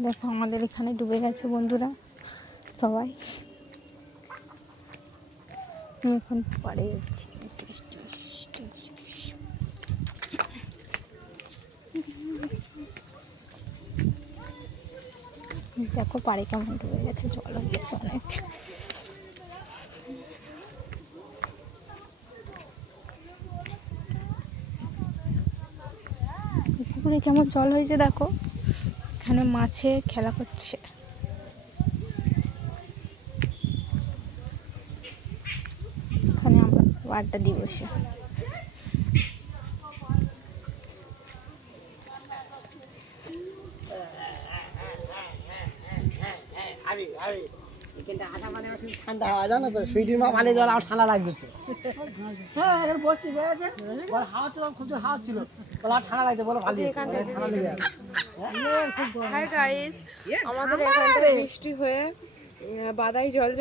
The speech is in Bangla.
দেখো আমাদের এখানে ডুবে গেছে বন্ধুরা সবাই। আমি এখন পাড়ে যাচ্ছি। দেখো পাড়ে কেমন ডুবে গেছে, জল হয়ে গেছে অনেক। পুকুরে যেমন জল হয়েছে দেখো, এখানে মাছে খেলা করছে। এখানে আমরা আড্ডা দিয়ে বসে। ঠান্ডা হাওয়া জানো তো, সুইটির মা মানে জল আমার ঠান্ডা লাগছে। হ্যাঁ এখানে বসছি, হাওয়া ছিল, খুব জোর হাওয়া ছিল, বলে আর ঠান্ডা লাগছে, বলো ভালো ঠান্ডা লেগে যাবে। হাই গাইস, আমাদের এখানটায় বৃষ্টি হয়ে বাদাই জল